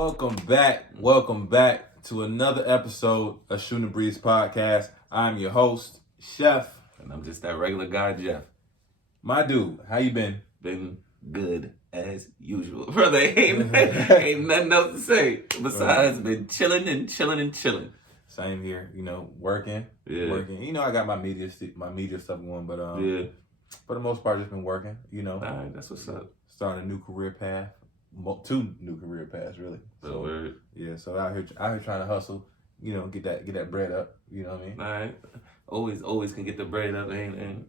Welcome back. Welcome back to another episode of Shooting the Breeze Podcast. I'm your host, Chef. And I'm just that regular guy, Jeff. My dude, how you been? Been good as usual. Brother, ain't nothing else to say. Besides, been chilling and chilling. Same here, working. Working. I got my media stuff going, but for the most part, just been working, All right, that's what's up. Starting a new career path. 2 new career paths, really. So out here trying to hustle, get that bread up, you know what I mean? All right. Always can get the bread up, and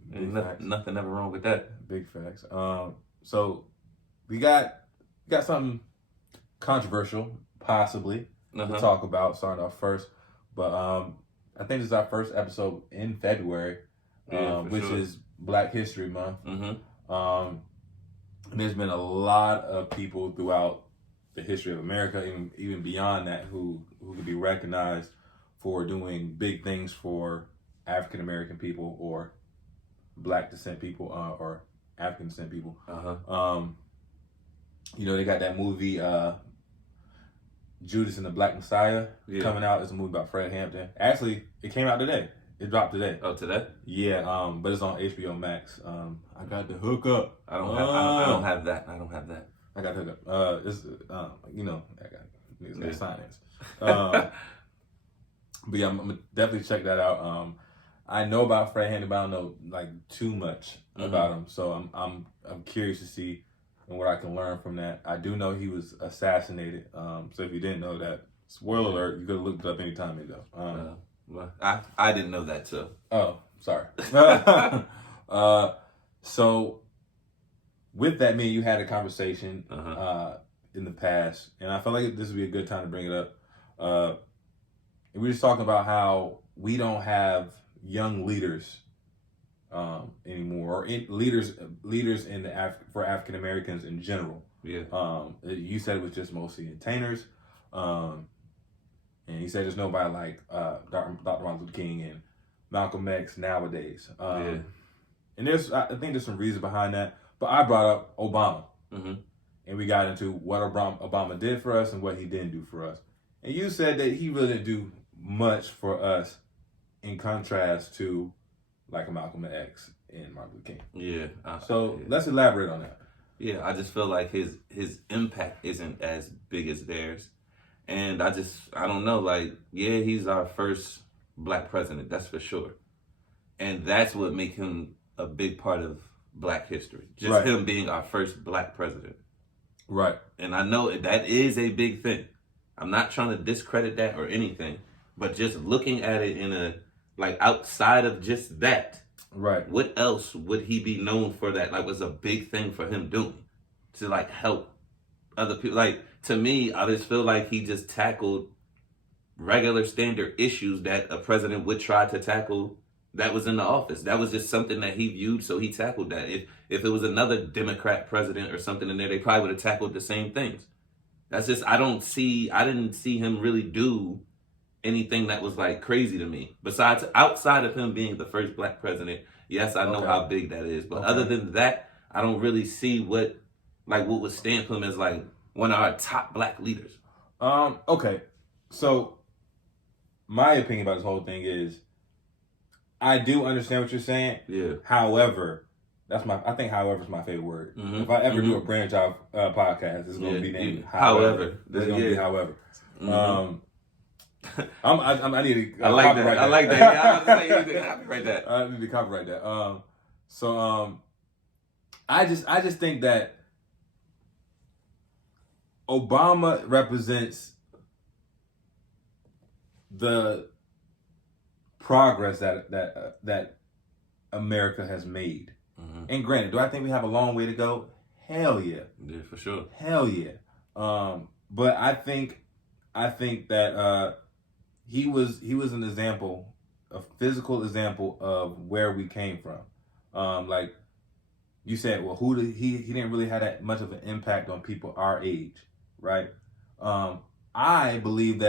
nothing ever wrong with that. Big facts. So we got something controversial, possibly, to talk about, starting off first. But I think this is our first episode in February, which is Black History Month. And there's been a lot of people throughout the history of America, even beyond that, who could be recognized for doing big things for African American people or Black descent people or African descent people. They got that movie Judas and the Black Messiah coming out. It's a movie about Fred Hampton. Actually, it came out today. It dropped today. Oh, today? Yeah, but it's on HBO Max. I got the hookup. I don't have that. I got the hookup. It's I got science. But yeah, I'm gonna definitely check that out. I know about Fred Hampton, but I don't know too much about him. So I'm curious to see and what I can learn from that. I do know he was assassinated. So if you didn't know that, spoiler alert, you could have looked it up any time ago. Well, I didn't know that too. Oh, sorry. So with that, me and you had a conversation in the past, and I felt like this would be a good time to bring it up. And we were just talking about how we don't have young leaders anymore, or leaders in for African Americans in general. Yeah. You said it was just mostly entertainers. And he said there's nobody like Dr. Martin Luther King and Malcolm X nowadays. And I think there's some reasons behind that. But I brought up Obama. And we got into what Obama did for us and what he didn't do for us. And you said that he really didn't do much for us in contrast to like a Malcolm X and Martin Luther King. Yeah. Let's elaborate on that. Yeah, I just feel like his impact isn't as big as theirs. And I don't know, he's our first Black president, that's for sure. And that's what makes him a big part of Black history. Just him being our first Black president. Right. And I know that is a big thing. I'm not trying to discredit that or anything, but just looking at it in outside of just that. Right. What else would he be known for that was a big thing for him doing to help other people? To me, I just feel like he just tackled regular standard issues that a president would try to tackle that was in the office. That was just something that he viewed, so he tackled that. If it was another Democrat president or something in there, they probably would have tackled the same things. That's just, I didn't see him really do anything that was crazy to me. Besides, outside of him being the first Black president, yes, I know how big that is. But other than that, I don't really see what would stamp him as one of our top Black leaders. Okay. So my opinion about this whole thing is I do understand what you're saying. Yeah. However, I think however is my favorite word. If I ever do a branch off podcast, it's going to be named However. It's going to be However. I need to I like that. I like that. Yeah, I was saying you need to copyright that. I need to copyright that. I just think that Obama represents the progress that America has made. And granted, do I think we have a long way to go? Hell yeah. Yeah, for sure. Hell yeah. But I think that he was an example, a physical example of where we came from. Like you said, well, he didn't really have that much of an impact on people our age, right? I believe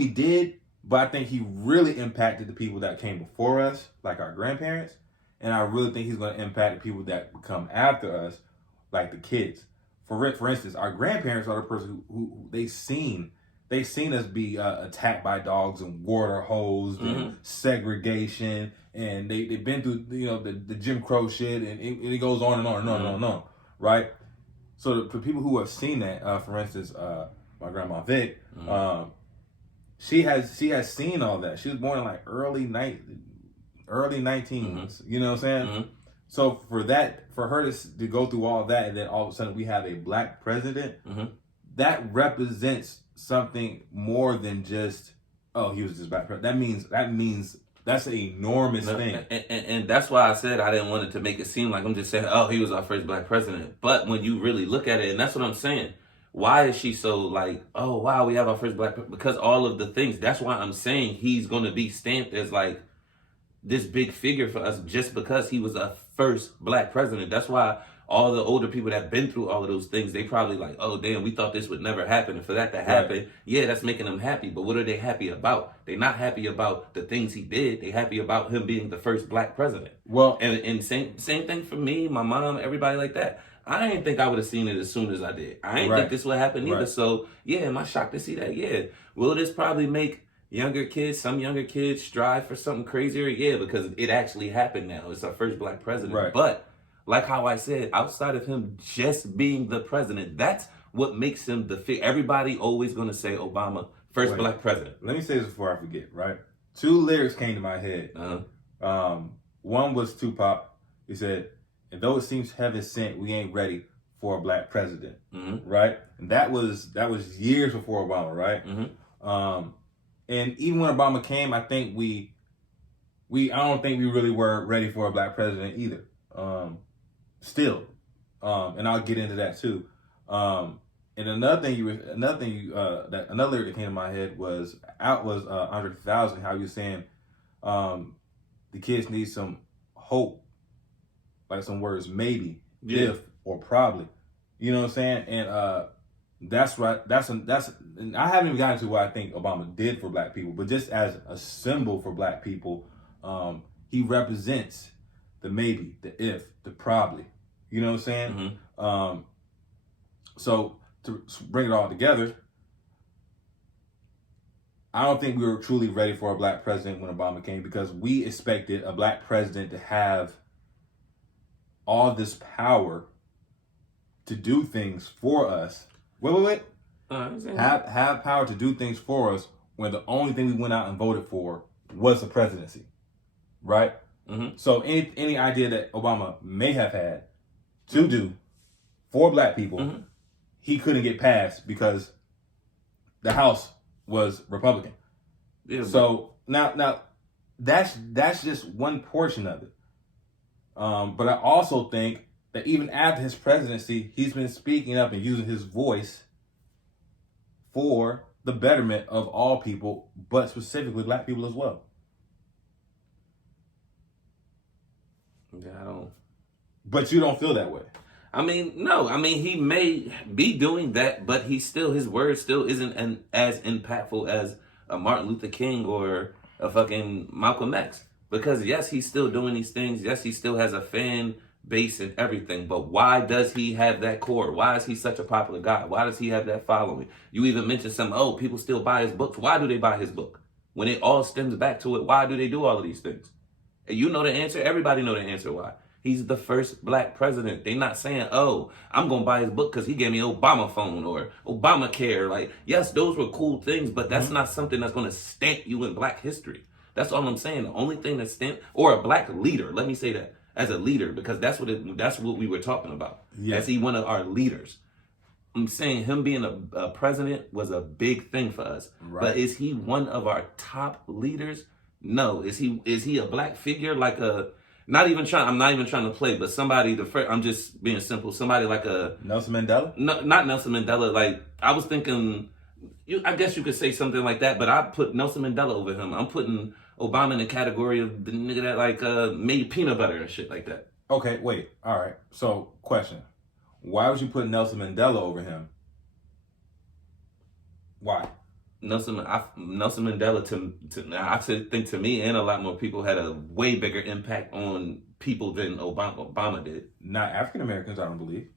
he did, but I think he really impacted the people that came before us, like our grandparents, and I really think he's going to impact the people that come after us, like the kids. for instance, our grandparents are the person who they seen us be attacked by dogs and water hosed and segregation, and they've been through the Jim Crow shit, and it goes on and on and on and on and on, right? So for people who have seen that, for instance, my grandma Vic, she has seen all that. She was born in like early 19s. You know what I'm saying? So for her to go through all that, and then all of a sudden we have a black president, that represents something more than just, oh, he was just black president. That means that's an enormous thing. And that's why I said I didn't want it to make it seem like I'm just saying, oh, he was our first black president. But when you really look at it, and that's what I'm saying, why is she so like, oh, wow, we have our first black president? Because all of the things. That's why I'm saying he's going to be stamped as like this big figure for us just because he was a first black president. That's why all the older people that have been through all of those things, they probably like, oh, damn, we thought this would never happen. And for that to happen, yeah, that's making them happy. But what are they happy about? They're not happy about the things he did. They're happy about him being the first black president. Well, and same thing for me, my mom, everybody like that. I didn't think I would have seen it as soon as I did. I didn't think this would happen either. So, yeah, am I shocked to see that? Yeah. Will this probably make some younger kids strive for something crazier? Yeah, because it actually happened now. It's our first black president. Right. But like how I said, outside of him just being the president, that's what makes him everybody always going to say Obama, first black president. Let me say this before I forget, right? 2 lyrics came to my head. One was Tupac. He said, and though it seems heaven sent, we ain't ready for a black president, right? And that was years before Obama, right? And even when Obama came, I think I don't think we really were ready for a black president either. Still, and I'll get into that too. And another lyric that came to my head was Andre 3000. How he was saying, the kids need some hope, like some words, maybe, if, or probably. You know what I'm saying? And that's right. And I haven't even gotten to what I think Obama did for black people, but just as a symbol for black people, he represents the maybe, the if, the probably. You know what I'm saying? So to bring it all together, I don't think we were truly ready for a black president when Obama came, because we expected a black president to have all this power to do things for us. Wait. Have power to do things for us when the only thing we went out and voted for was the presidency, right? So any idea that Obama may have had to do for black people, he couldn't get passed because the House was Republican. Yeah, so now that's just one portion of it. But I also think that even after his presidency, he's been speaking up and using his voice for the betterment of all people, but specifically black people as well. Yeah, I don't. But you don't feel that way. I mean, no. I mean, he may be doing that, but his word still isn't as impactful as a Martin Luther King or a fucking Malcolm X. Because yes, he's still doing these things. Yes, he still has a fan base and everything. But why does he have that core? Why is he such a popular guy? Why does he have that following? You even mentioned people still buy his books. Why do they buy his book? When it all stems back to it, why do they do all of these things? And you know the answer. Everybody know the answer why. He's the first black president. They're not saying, oh, I'm going to buy his book because he gave me an Obama phone or Obamacare. Like, yes, those were cool things, but that's not something that's going to stamp you in black history. That's all I'm saying. The only thing that stamped, or a black leader, let me say that, as a leader, because that's what we were talking about. Yeah. As he one of our leaders. I'm saying him being a president was a big thing for us. Right. But is he one of our top leaders? No. Is he a black figure like a... I'm not even trying to play, but somebody, I'm just being simple. Somebody like a... Nelson Mandela? No, not Nelson Mandela. Like, I was thinking, I guess you could say something like that, but I put Nelson Mandela over him. I'm putting Obama in the category of the nigga that made peanut butter and shit like that. Okay, wait. All right. So, question. Why would you put Nelson Mandela over him? Why? Nelson Mandela, I think to me and a lot more people, had a way bigger impact on people than Obama did. Not African Americans, I don't believe.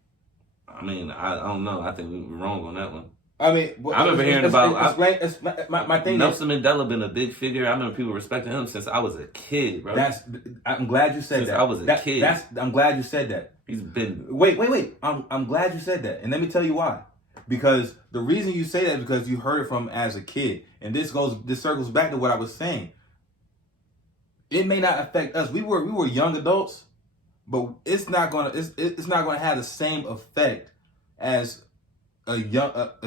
I mean, I don't know. I think we were wrong on that one. I mean, I remember hearing about my thing. Nelson Mandela been a big figure. I remember people respecting him since I was a kid, bro. I'm glad you said since that. I was a kid. I'm glad you said that. He's been. Wait. I'm glad you said that, and let me tell you why. Because the reason you say that is because you heard it from as a kid, and this circles back to what I was saying. It may not affect us. We were young adults, but it's not gonna have the same effect as a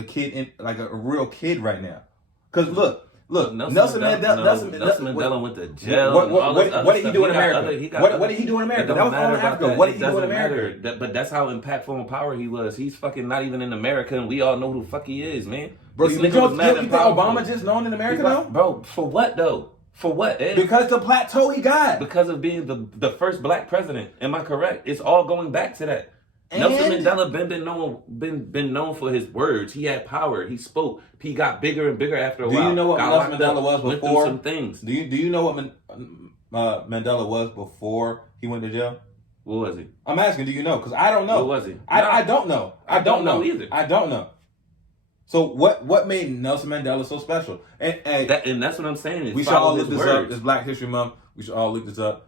kid like a real kid right now. Because look, Nelson Mandela went to jail. What did he do in America? What did he do in America? That was all in Africa. What did he do in America? But that's how impactful and power he was. He's fucking not even in America, and we all know who the fuck he is, man. Bro, you think Obama just known in America though? Bro, for what though? For what? Ed? Because the plateau he got. Because of being the first black president. Am I correct? It's all going back to that. Nelson Mandela been known for his words. He had power. He spoke. He got bigger and bigger after a while. Do you know what Nelson Mandela was before? Went through some things. Do you know what Mandela was before he went to jail? What was he? I'm asking. Do you know? Because I don't know. What was he? I don't know. I don't know either. I don't know. So what made Nelson Mandela so special? And that's what I'm saying. We should all look this up. It's Black History Month. We should all look this up.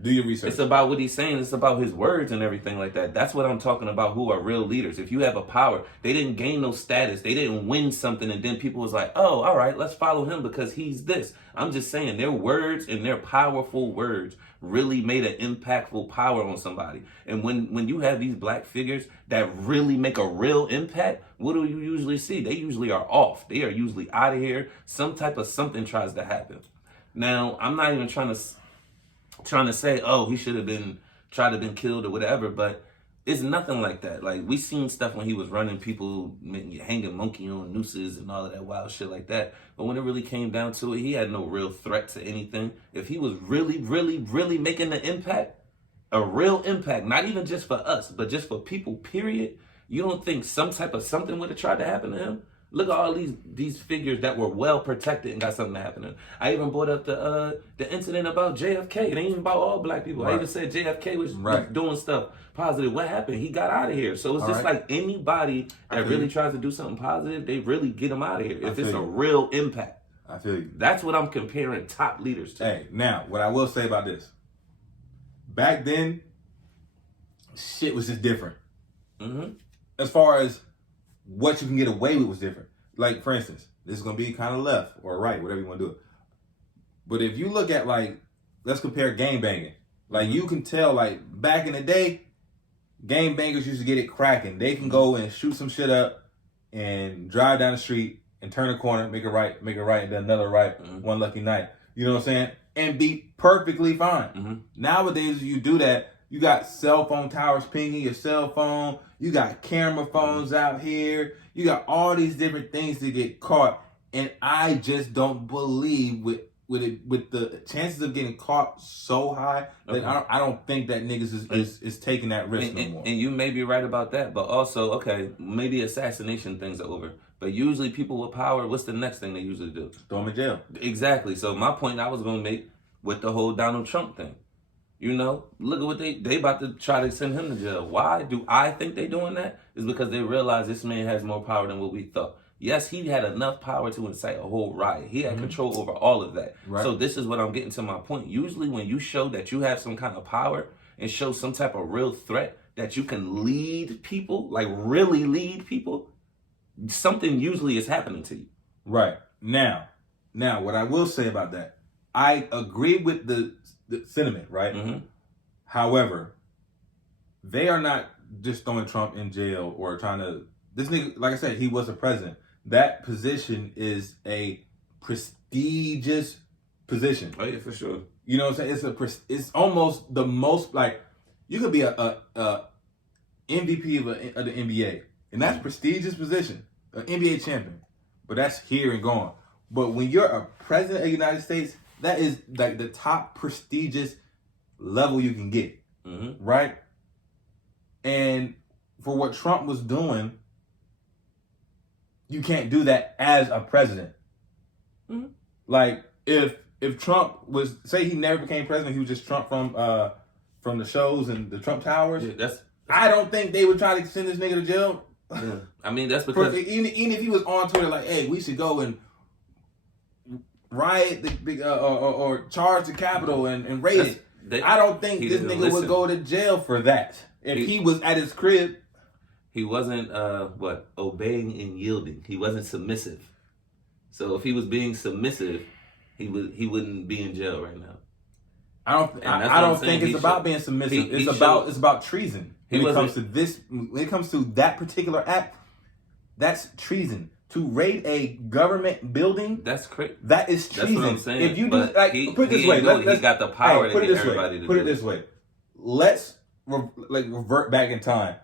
Do your research. It's about what he's saying. It's about his words and everything like that. That's what I'm talking about. Who are real leaders? If you have a power, they didn't gain no status. They didn't win something, and then people was like, "Oh, all right, let's follow him because he's this." I'm just saying their words and their powerful words really made an impactful power on somebody. And when you have these black figures that really make a real impact, what do you usually see? They usually are off. They are usually out of here. Some type of something tries to happen. Now, I'm not even trying to say, oh, he should have tried to been killed or whatever, but it's nothing like that. Like, we seen stuff when he was running, people hanging monkey on nooses and all of that wild shit like that. But when it really came down to it, he had no real threat to anything. If he was really, really, really making an impact, a real impact, not even just for us, but just for people, period, you don't think some type of something would have tried to happen to him? Look at all these figures that were well protected and got something to happen to them. I even brought up the incident about JFK. It ain't even about all black people. Right. I even said JFK was doing stuff positive. What happened? He got out of here. So it's just like anybody that really tries to do something positive, they really get them out of here. If it's a real impact. I feel you. That's what I'm comparing top leaders to. Hey, now, what I will say about this. Back then, shit was just different. Mm-hmm. As far as what you can get away with was different. Like, for instance, this is going to be kind of left or right, whatever you want to do it. But if you look at, like, let's compare gang banging. Like, you can tell, like, back in the day, gang bangers used to get it cracking. They can go and shoot some shit up and drive down the street and turn a corner, make a right, and then another right, one lucky night. You know what I'm saying? And be perfectly fine. Mm-hmm. Nowadays, if you do that, you got cell phone towers pinging your cell phone. You got camera phones out here. You got all these different things to get caught. And I just don't believe with the chances of getting caught so high that I don't think that niggas is taking that risk no more. And you may be right about that, but also, okay, maybe assassination things are over. But usually people with power, what's the next thing they usually do? Throw them in jail. Exactly. So my point I was going to make with the whole Donald Trump thing. You know, look at what they about to try to send him to jail. Why do I think they doing that? Is because they realize this man has more power than what we thought. Yes, he had enough power to incite a whole riot. He had control over all of that. Right. So this is what I'm getting to my point. Usually when you show that you have some kind of power and show some type of real threat that you can lead people, like really lead people, something usually is happening to you. Right. Now, what I will say about that, I agree with the sentiment, right? Mm-hmm. However, they are not just throwing Trump in jail or trying to. This nigga, like I said, he was a president. That position is a prestigious position. Oh yeah, for sure. You know what I'm saying? It's almost the most, like, you could be a MVP of the NBA, and that's a prestigious position, an NBA champion. But that's here and gone. But when you're a president of the United States, that is like the top prestigious level you can get, right? And for what Trump was doing, you can't do that as a president. Mm-hmm. Like if Trump was, say he never became president, he was just Trump from the shows and the Trump Towers. Yeah, I don't think they would try to send this nigga to jail. Yeah. I mean, that's because even if he was on Twitter like, hey, we should go and riot or charge the Capitol and raid it. I don't think this nigga would go to jail for that. If he was at his crib. He wasn't obeying and yielding. He wasn't submissive. So if he was being submissive, he wouldn't be in jail right now. I don't think it's about being submissive. It's about treason. When it comes to that particular act, that's treason. To raid a government building, that's crazy. That is treason. That's what I'm saying. If you do, put it this way, he got the power to get everybody to do it. Put it this way. Let's revert back in time,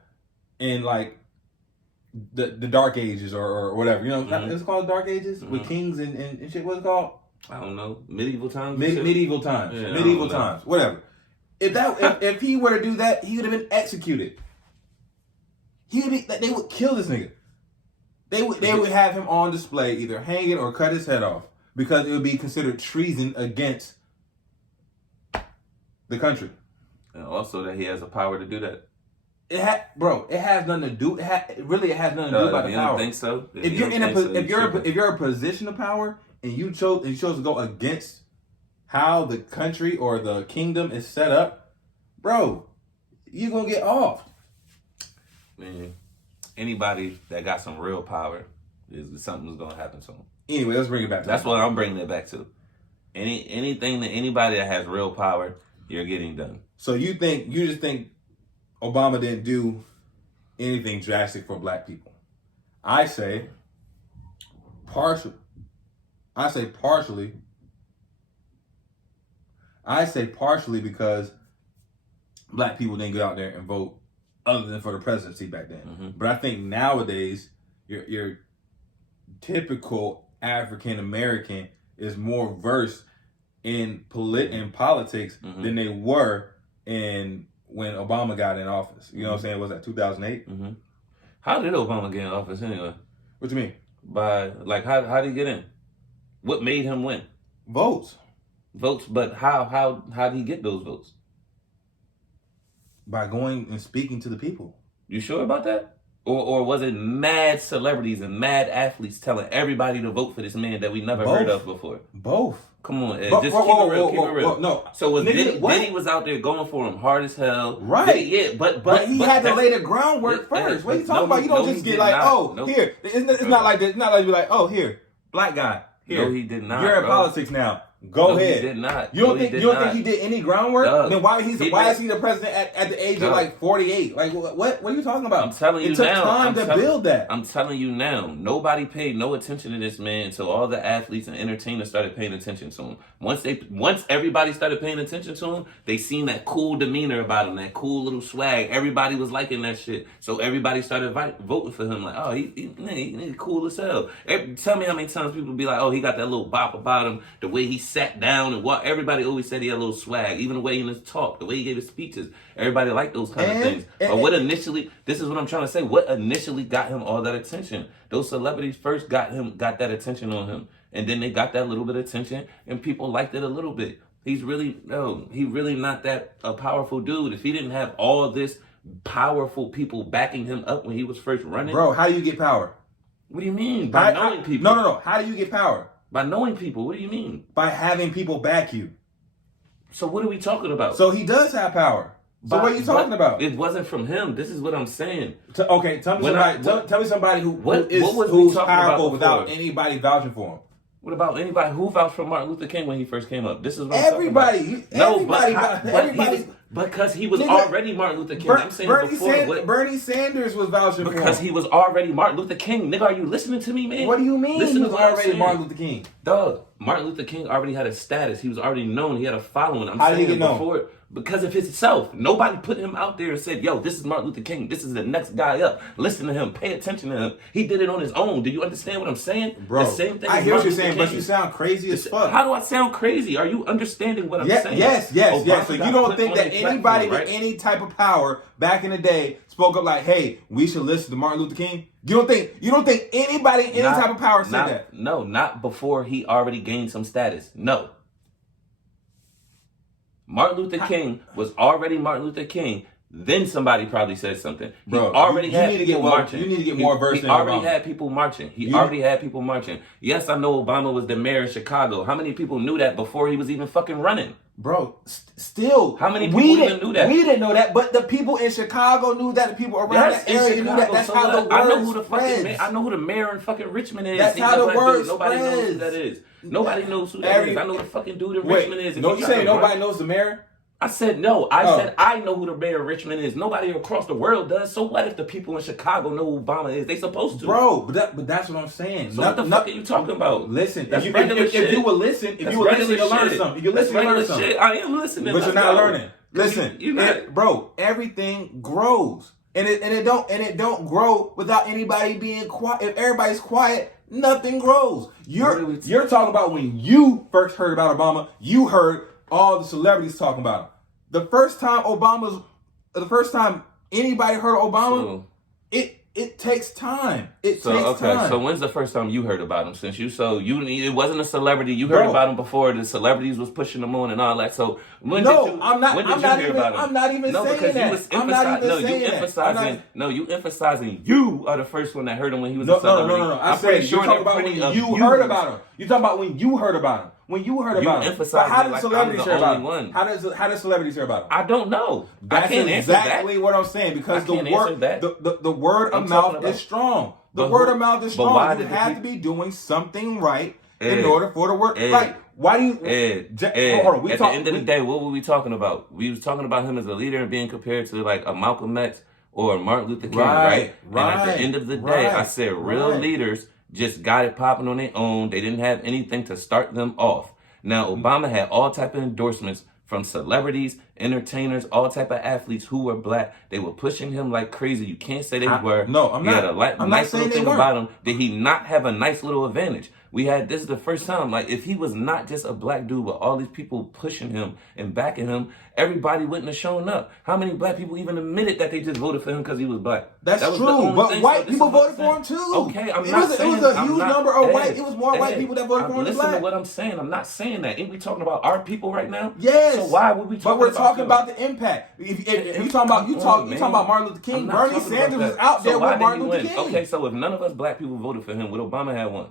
in like the Dark Ages or whatever. You know, it's called Dark Ages with kings and shit. What's it called? I don't know. Medieval times. Medieval times. Yeah, medieval times. Whatever. If he were to do that, he would have been executed. They would kill this nigga. They would have him on display, either hanging or cut his head off, because it would be considered treason against the country. And also that he has the power to do that. It has nothing to do. It has nothing to do about the power. You don't think so? If you're a position of power and you chose to go against how the country or the kingdom is set up, bro, you're gonna get off. Man, anybody that got some real power, something's gonna happen to them. Anyway, let's bring it back. That's what I'm bringing it back to. Anything that anybody that has real power, you're getting done. So you just think Obama didn't do anything drastic for black people? I say partially because black people didn't get out there and vote other than for the presidency back then. Mm-hmm. But I think nowadays your typical African American is more versed in politics than they were when Obama got in office. You know what I'm saying? Was that 2008? Mm-hmm. How did Obama get in office anyway? What you mean? How did he get in? What made him win? Votes, but how did he get those votes? By going and speaking to the people. You sure about that? Or was it mad celebrities and mad athletes telling everybody to vote for this man that we never heard of before? Both. Come on, Ed. Keep it real. No. So Diddy was out there going for him hard as hell. Right. But he had to lay the groundwork first. What are you talking about? You don't just get like, here. It's not like this. It's not like you like, oh, here, black guy. Here. No, he did not. You're in politics now. Go ahead. He did not. You don't think he did any groundwork? Then why is he the president at the age of like 48? Like what are you talking about? I'm telling you now. It took time to build that. I'm telling you now. Nobody paid no attention to this man until all the athletes and entertainers started paying attention to him. Once everybody started paying attention to him, they seen that cool demeanor about him, that cool little swag. Everybody was liking that shit. So everybody started voting for him. Like, oh, he cool as hell. Tell me how many times people be like, oh, he got that little bop about him, the way he sat down and what. Everybody always said he had a little swag, even the way in his talk, the way he gave his speeches. Everybody liked those kind of things. But this is what I'm trying to say. What initially got him all that attention? Those celebrities first got that attention on him, and then they got that little bit of attention, and people liked it a little bit. He really not that a powerful dude. If he didn't have all this powerful people backing him up when he was first running, bro, how do you get power? What do you mean? By knowing people? No. How do you get power? By knowing people. What do you mean? By having people back you. So what are we talking about? So he does have power. So what are you talking about? It wasn't from him. This is what I'm saying. Tell me somebody who's powerful without anybody vouching for him. What about anybody who vouched for Martin Luther King when he first came up? This is what everybody. Everybody. Because he was already Martin Luther King. I'm saying Bernie Sanders was vouching for him. Because he was already Martin Luther King. Nigga, are you listening to me, man? What do you mean he was already Martin Luther King? Dog, Martin Luther King already had a status. He was already known. He had a following. How did he get known? Because of himself. Nobody put him out there and said, yo, this is Martin Luther King. This is the next guy up. Listen to him. Pay attention to him. He did it on his own. Do you understand what I'm saying? Bro, the same thing I hear what you're saying, but you sound crazy as fuck. How do I sound crazy? Are you understanding what I'm saying? Yes. So you don't think that anybody with any type of power back in the day spoke up like, hey, we should listen to Martin Luther King? You don't think anybody, any type of power said that? No, not before he already gained some status. No. Martin Luther King was already Martin Luther King then somebody probably said something. Bro, he already you had need to people get more, marching. You need to get more versed in He already Obama. had people marching. He already had people marching. Yes, I know Obama was the mayor of Chicago. How many people knew that before he was even fucking running? Bro, still, how many people even knew that? We didn't know that, but the people in Chicago knew that. The people around that area knew that. That's how the word I know who the spreads. I know who the mayor in fucking Richmond is. That's how the word spreads. Nobody knows who that is. Nobody knows who that is. I know the fucking dude in Richmond is. No, you saying nobody knows the mayor? I said no. I said I know who the mayor of Richmond is. Nobody across the world does. So what if the people in Chicago know who Obama is? They supposed to. Bro, but that's what I'm saying. So what the fuck are you talking about? Listen, that's if you would listen, you'll learn something. If you listen, you learn something. I am listening. But you're not learning. Listen, you're not. Bro, everything grows. And it don't grow without anybody being quiet. If everybody's quiet, nothing grows. You're talking about when you first heard about Obama, you heard all the celebrities talking about him. The first time anybody heard of Obama, it takes time. It takes time. So when's the first time you heard about him? Since it wasn't a celebrity. You heard about him before the celebrities was pushing him on and all that. So when did you hear about him? I'm not even saying that. You emphasizing you are the first one that heard him when he was a celebrity. No. I'm saying you're talking about when you heard about him. You're talking about when you heard about him. When you heard about him. But how did celebrities hear about him? How did celebrities hear about him? I don't know. That's exactly what I'm saying, because the word of mouth is strong. The word of mouth is strong. You have to be doing something right in order for the word. Like, why do you? At the end of the day, what were we talking about? We was talking about him as a leader and being compared to like a Malcolm X or Martin Luther King, right? And at the end of the day, I said real leaders just got it popping on their own. They didn't have anything to start them off. Now, Obama had all type of endorsements from celebrities, entertainers, all type of athletes who were black. They were pushing him like crazy. You can't say they were. No, I'm not. He had a nice little thing about him. Did he not have a nice little advantage? This is the first time, like, if he was not just a black dude with all these people pushing him and backing him, everybody wouldn't have shown up. How many black people even admitted that they just voted for him because he was black? That's true, but white people voted for him too. Okay, I'm not saying it was a huge number of white. It was more white people that voted for him than black. Listen to what I'm saying. I'm not saying that. Ain't we talking about our people right now? Yes. So why would we talk about? But we're talking about the impact. If you talking about Martin Luther King, Bernie Sanders is out there with Martin Luther King. Okay, so if none of us black people voted for him, would Obama have won?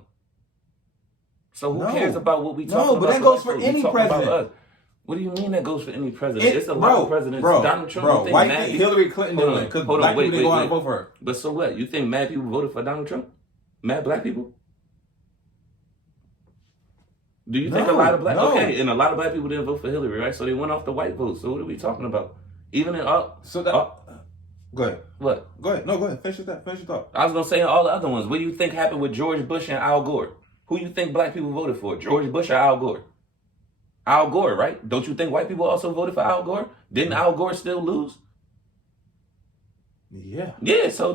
So who cares about what we talking about? No, but that goes for any president. What do you mean that goes for any president? It's a lot of presidents. Donald Trump. Hillary Clinton didn't win because black people didn't go out and vote for her. But so what? You think mad people voted for Donald Trump? Mad black people? Do you think a lot of black? Okay, and a lot of black people didn't vote for Hillary, right? So they went off the white vote. So what are we talking about? Even in all. Go ahead. What? Go ahead. No, go ahead. Finish your thought. I was gonna say all the other ones. What do you think happened with George Bush and Al Gore? Who you think black people voted for? George Bush or Al Gore? Al Gore, right? Don't you think white people also voted for Al Gore? Didn't Al Gore still lose? Yeah. Yeah, so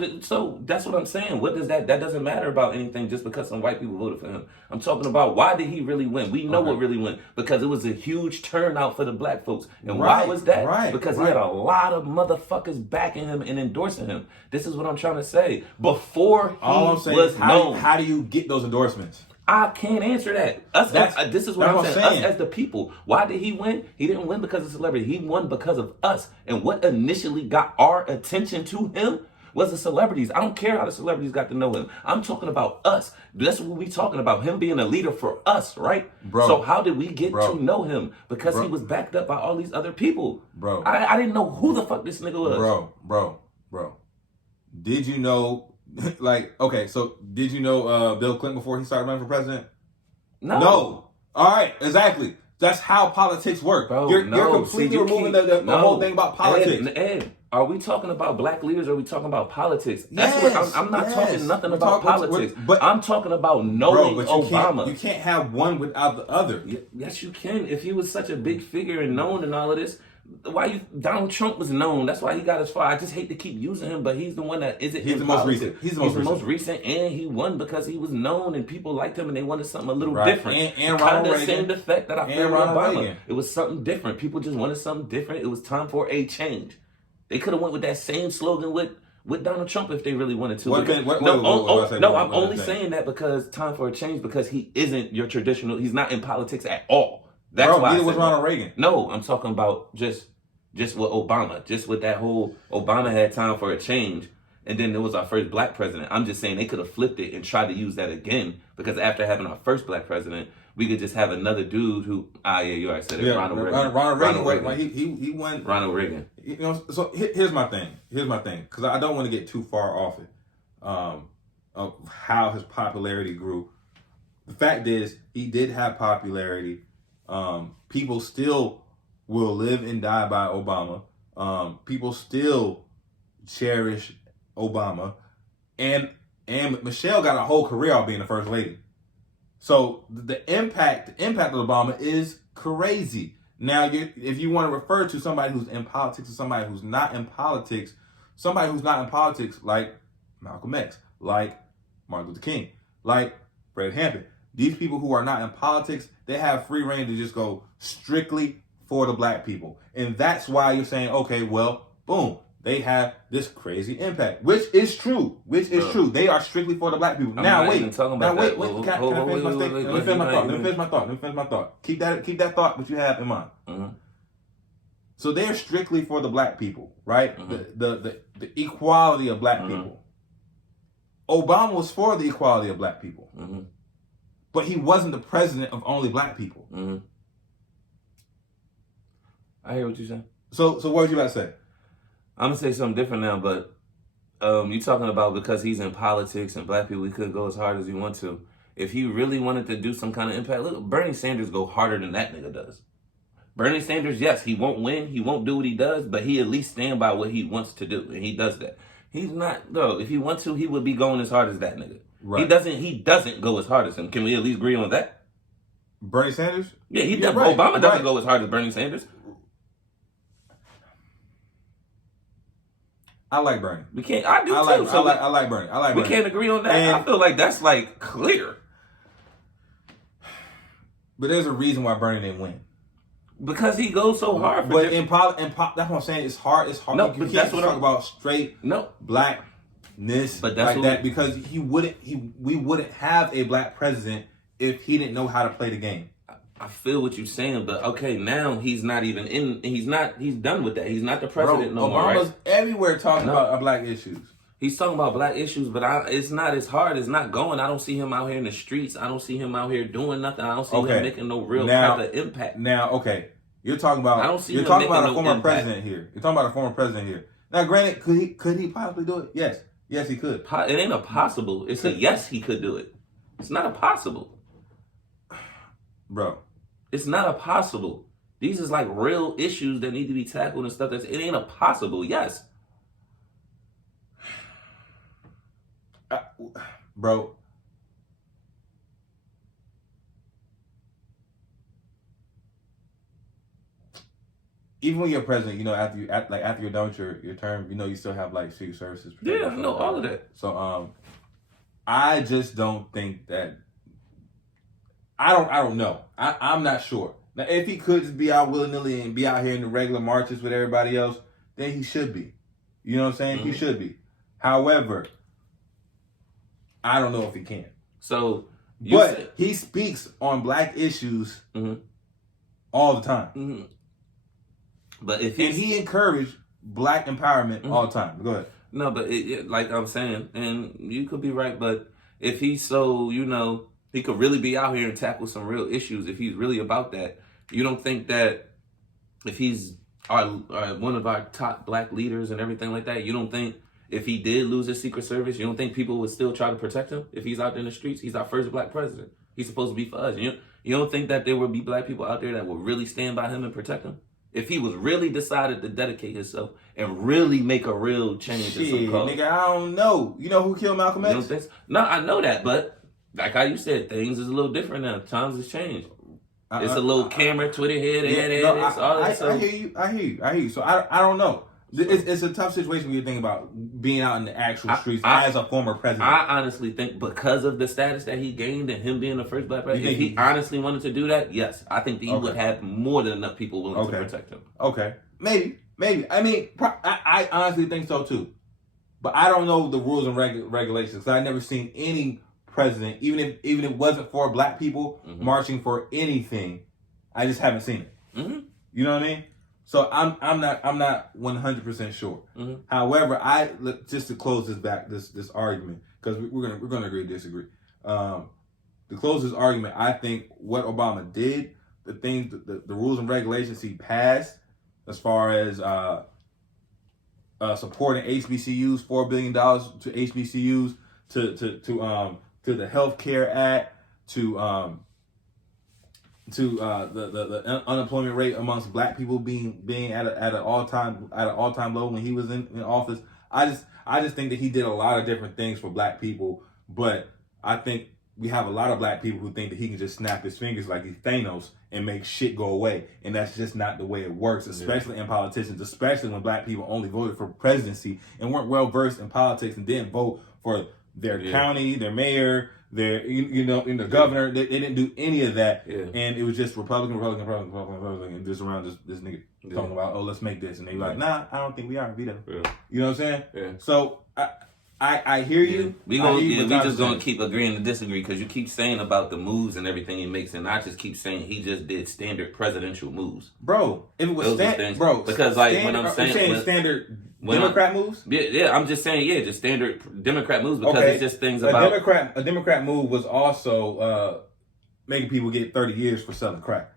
that's what I'm saying. What does that doesn't matter about anything just because some white people voted for him. I'm talking about why did he really win? We know what really won. Because it was a huge turnout for the black folks. And why was that? Because he had a lot of motherfuckers backing him and endorsing him. This is what I'm trying to say. Before he was known. How do you get those endorsements? I can't answer that. This is what I'm saying. Us as the people. Why did he win? He didn't win because of celebrity. He won because of us. And what initially got our attention to him was the celebrities. I don't care how the celebrities got to know him. I'm talking about us. That's what we talking about. Him being a leader for us, right? Bro. So how did we get to know him? Because he was backed up by all these other people. Bro. I didn't know who the fuck this nigga was. Bro. Did you know... so did you know Bill Clinton before he started running for president? No. All right, exactly. That's how politics work. Bro, you're completely removing the whole thing about politics. Ed, are we talking about black leaders or are we talking about politics? Yes, I'm not talking nothing about politics. But I'm talking about knowing Obama. You can't have one without the other. Yes, you can. If he was such a big figure and known and all of this, Donald Trump was known. That's why he got as far. I just hate to keep using him, but he's the one that isn't. He's the most recent. He's the most recent, and he won because he was known and people liked him and they wanted something a little right. different. And Ronald Reagan. The same effect that I feel with Obama. Reagan. It was something different. People just wanted something different. It was time for a change. They could have went with that same slogan with Donald Trump if they really wanted to. I'm only saying that because time for a change because he isn't your traditional. He's not in politics at all. That's why. Neither was Ronald Reagan. No, I'm talking about just just with Obama, just with that whole Obama had time for a change. And then there was our first black president. I'm just saying they could have flipped it and tried to use that again, because after having our first black president, we could just have another dude who, you already said it, Yeah, Ronald Reagan. Reagan. He won. Ronald Reagan. You know, so here's my thing. Because I don't want to get too far off it, of how his popularity grew. The fact is, he did have popularity. People still will live and die by Obama. People still cherish Obama, and Michelle got a whole career out being the first lady. So the impact of Obama is crazy. Now, if you want to refer to somebody who's in politics or somebody who's not in politics, like Malcolm X, like Martin Luther King, like Fred Hampton, these people who are not in politics, they have free reign to just go strictly for the black people. And that's why you're saying, okay, well, boom, they have this crazy impact, which is true. They are strictly for the black people. I'm now not wait, even talking about now wait, that. wait. Can I finish my statement? Let me finish my thought. Keep that thought which you have in mind. Mm-hmm. So they're strictly for the black people, right? Mm-hmm. The equality of black people. Obama was for the equality of black people, but he wasn't the president of only black people. I hear what you're saying. So what would you about to say? I'm gonna say something different now, but you're talking about because he's in politics and black people, he couldn't go as hard as he want to. If he really wanted to do some kind of impact, look, Bernie Sanders go harder than that nigga does. Bernie Sanders, yes, he won't win, he won't do what he does, but he at least stand by what he wants to do, and he does that. He's not, though. If he wants to, he would be going as hard as that nigga. Right. He doesn't go as hard as him. Can we at least agree on that? Bernie Sanders? Yeah, right. Obama doesn't go as hard as Bernie Sanders. I like Bernie. We can't. I do too. I like Bernie. We can't agree on that. And I feel like that's like clear. But there's a reason why Bernie didn't win. Because he goes so hard. But in that's what I'm saying. It's hard. No, you can't talk about straight blackness but that's like that, because we wouldn't have a black president if he didn't know how to play the game. I feel what you're saying, but okay, now he's not even in. He's done with that. He's not the president no more. Obama's everywhere talking about black issues. He's talking about black issues, but it's not as hard. It's not going. I don't see him out here in the streets. I don't see him out here doing nothing. I don't see him making no real type of impact. Now, okay, you're talking about. You're talking about a former president here. You're talking about a former president here. Now, granted, could he possibly do it? Yes, he could. It ain't a possible. It's a yes, he could do it. It's not a possible, bro. It's not a possible. These is like real issues that need to be tackled and stuff. It ain't a possible. Yes. Bro. Even when you're president, you know, after you're done with your term, you know, you still have like Secret Services. Yeah, I know all of that. So, I just don't think that. I don't know. I'm not sure. Now, if he could just be out willy-nilly and be out here in the regular marches with everybody else, then he should be. You know what I'm saying? He should be. However, I don't know if he can. So, he speaks on black issues all the time. But if he encouraged black empowerment all the time. Go ahead. No, but like I'm saying, and you could be right, but if he's so, you know, he could really be out here and tackle some real issues if he's really about that. You don't think that if he's one of our top black leaders and everything like that, you don't think if he did lose his Secret Service, you don't think people would still try to protect him if he's out there in the streets? He's our first black president. He's supposed to be for us. You don't think that there would be black people out there that would really stand by him and protect him? If he was really decided to dedicate himself and really make a real change in some cause. Nigga, I don't know. You know who killed Malcolm X? No, I know that, but like how you said, things is a little different now. Times has changed. It's a little camera, Twitter head, all that stuff. I hear you. So I don't know. It's a tough situation when you think about being out in the actual streets as a former president. I honestly think because of the status that he gained and him being the first black president, if he honestly wanted to do that, yes, I think that he would have more than enough people willing to protect him. Okay, maybe. I mean, I honestly think so too, but I don't know the rules and regulations. Because I've never seen any president, even if it wasn't for black people marching for anything. I just haven't seen it. You know what I mean? So I'm not 100% sure. Mm-hmm. However, just to close this argument, because we're gonna agree to disagree. To close this argument, I think what Obama did, the things, the rules and regulations he passed, as far as supporting HBCUs, $4 billion to HBCUs, to the Health Care Act, to the unemployment rate amongst Black people being at an all time low when he was in office. I just think that he did a lot of different things for Black people, but I think we have a lot of Black people who think that he can just snap his fingers like he's Thanos and make shit go away, and that's just not the way it works, especially in politicians, especially when Black people only voted for presidency and weren't well versed in politics and didn't vote for their county, their mayor, their in the governor. They didn't do any of that, and it was just Republican, and just around this nigga talking about, oh, let's make this, and they like, nah, I don't think we are veto. You know what I'm saying? Yeah. So I hear you. We just gonna keep agreeing to disagree because you keep saying about the moves and everything he makes, and I just keep saying he just did standard presidential moves. Bro, if it was because like when I'm saying standard Democrat moves? Yeah, I'm just saying, just standard Democrat moves because it's just things about a Democrat move was also making people get 30 years for selling crack.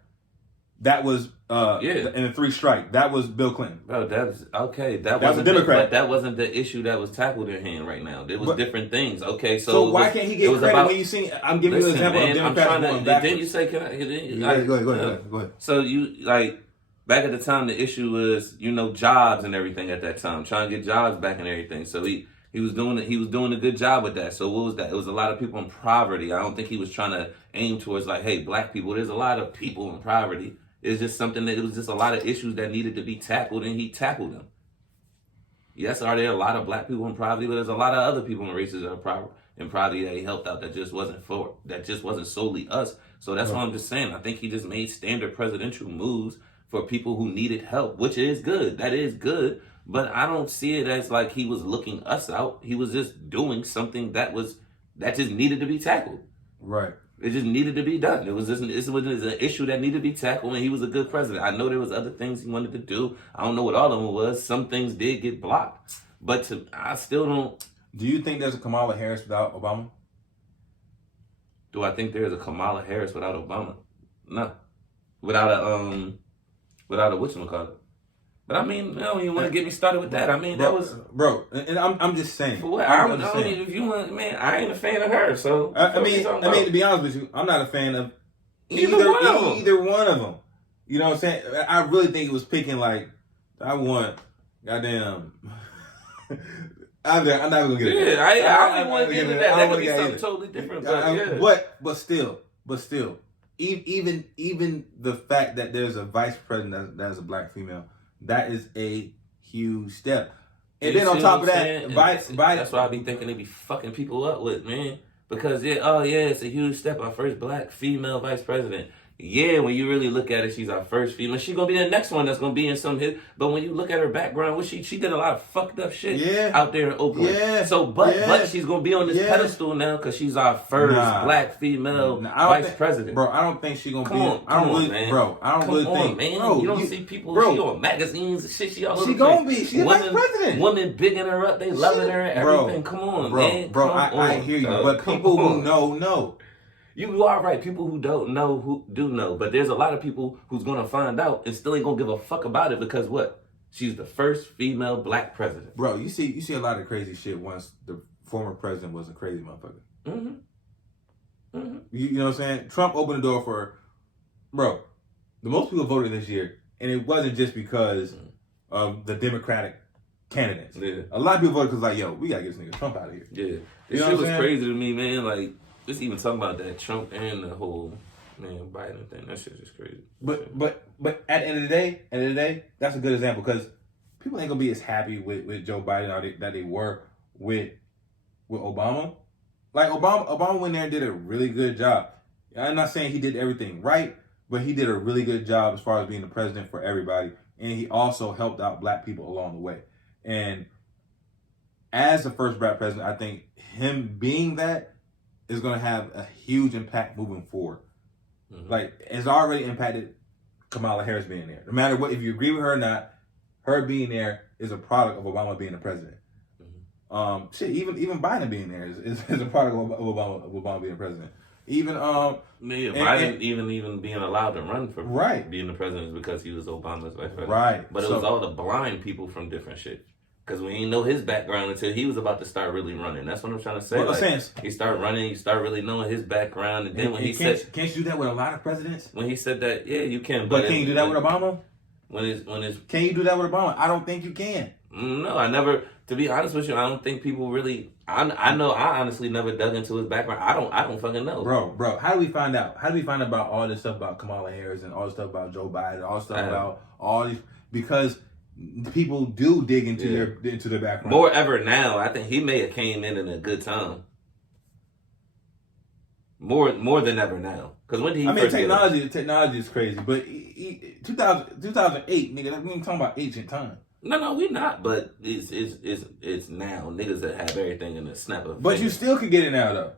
That was in a 3 strike. That was Bill Clinton. Bro, that's okay. That wasn't a Democrat. But that wasn't the issue that was tackled in hand right now. There was different things. Okay, so why can't he get credit when you see? I'm giving you an example of Democrats going backwards. Didn't you say? Go ahead. So you back at the time, the issue was jobs and everything at that time, trying to get jobs back and everything. So he was doing a good job with that. So what was that? It was a lot of people in poverty. I don't think he was trying to aim towards like, hey, Black people. There's a lot of people in poverty. It's just something that it was just a lot of issues that needed to be tackled, and he tackled them. Yes, are there a lot of Black people in poverty, but there's a lot of other people in races that are in poverty that he helped out that just wasn't solely us. So that's why I'm just saying, I think he just made standard presidential moves for people who needed help, which is good. That is good. But I don't see it as like he was looking us out. He was just doing something that just needed to be tackled. Right. It just needed to be done. It was an issue that needed to be tackled, and he was a good president. I know there was other things he wanted to do. I don't know what all of them was. Some things did get blocked, but I still don't. Do you think there's a Kamala Harris without Obama? Do I think there's a Kamala Harris without Obama? No. Without a whatchamacallit. But I mean, you want to get me started with that? I mean, that was bro. And I'm just saying. For what? I mean, if you want, man, I ain't a fan of her. So I mean, to be honest with you, I'm not a fan of either one of them. You know what I'm saying? I really think it was picking like I want, goddamn. I'm not gonna get it. Yeah, I don't want to get into that. That could be something totally different. But still, even the fact that there's a vice president that is a Black female. That is a huge step. And then on top of that, that's why I be thinking they be fucking people up with, man. Because it's a huge step. Our first Black female vice president. Yeah, when you really look at it, she's our first female. She's gonna be the next one that's gonna be in some hit. But when you look at her background, she did a lot of fucked up shit out there in Oakland. Yeah. So, but she's gonna be on this pedestal now because she's our first Black female vice president. Bro, I don't think she's gonna be. I don't really think. Bro, you don't see people. She on magazines and shit. She all over. She gonna be. She's vice president. Women bigging her up. They loving her and everything. Come on, man. Bro, I hear you. But people who know. You are right. People who don't know who do know, but there's a lot of people who's gonna find out and still ain't gonna give a fuck about it because what? She's the first female Black president. Bro, you see a lot of crazy shit once the former president was a crazy motherfucker. You know what I'm saying? Trump opened the door for, bro. The most people voted this year, and it wasn't just because of the Democratic candidates. Yeah. A lot of people voted because like, yo, we gotta get this nigga Trump out of here. Yeah, this shit was crazy to me, man. Like. Just even talking about that Trump and the whole Biden thing, that shit's just crazy. But at the end of the day, that's a good example because people ain't gonna be as happy with Joe Biden that they were with Obama. Like Obama went there and did a really good job. I'm not saying he did everything right, but he did a really good job as far as being the president for everybody, and he also helped out Black people along the way. And as the first Black president, I think him being that is going to have a huge impact moving forward. Like, it's already impacted Kamala Harris being there. No matter what, if you agree with her or not, her being there is a product of Obama being the president. Even Biden being there is a product of Obama being president. Even Biden even being allowed to run for being the president is because he was Obama's vice president. Right. But it was all the blind people from different shit. Because we didn't know his background until he was about to start really running. That's what I'm trying to say. He started running, you start really knowing his background, and then when he said, can't you do that with a lot of presidents? When he said that, yeah, you can. But can you do that with Obama? Can you do that with Obama? I don't think you can. No, I never. To be honest with you, I don't think people really. I know. I honestly never dug into his background. I don't fucking know, bro. How do we find out? How do we find out about all this stuff about Kamala Harris and all this stuff about Joe Biden, all this stuff about all these? Because people do dig into their background more ever now. I think he may have came in a good time. More than ever now. Because when did he? Technology is crazy, but 2008, nigga. We ain't talking about ancient time. No, we not. But it's now. Niggas that have everything in a snap of. But you still can get it now, though.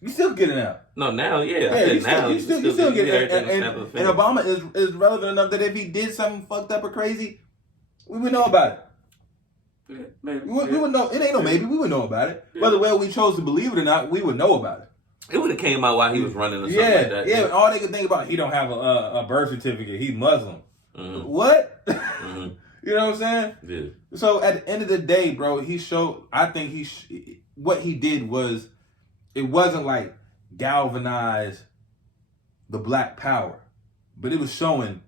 You still get it now. No, now, yeah. You still get it. And Obama is relevant enough that if he did something fucked up or crazy, we would know about it. Yeah, maybe. We would know. It ain't no maybe. We would know about it. Yeah. Whether we chose to believe it or not, we would know about it. It would have came out while he was running or something like that. Yeah, all they could think about, he don't have a birth certificate. He's Muslim. Mm-hmm. What? Mm-hmm. You know what I'm saying? Yeah. So at the end of the day, bro, he showed. I think what he did was, it wasn't like galvanize the black power, but it was showing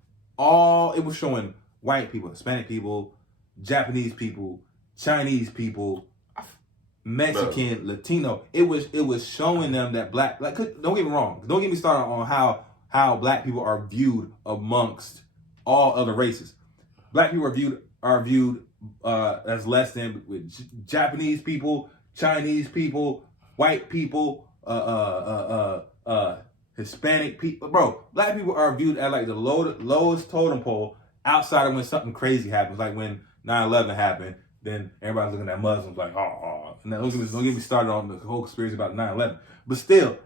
white people, Hispanic people, Japanese people, Chinese people, Mexican, Latino. It was showing them that black. Like, don't get me wrong. Don't get me started on how black people are viewed amongst all other races. Black people are viewed as less than with Japanese people, Chinese people, white people, Hispanic people. Bro, black people are viewed at like the lowest totem pole outside of when something crazy happens, like when 9/11 happened. Then everybody's looking at Muslims like, oh. And don't get me started on the whole conspiracy about 9/11. But still,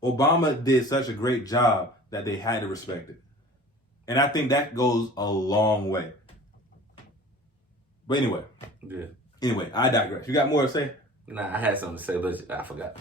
Obama did such a great job that they had to respect it. And I think that goes a long way. But anyway. Yeah. Anyway, I digress. You got more to say? Nah, I had something to say, but I forgot.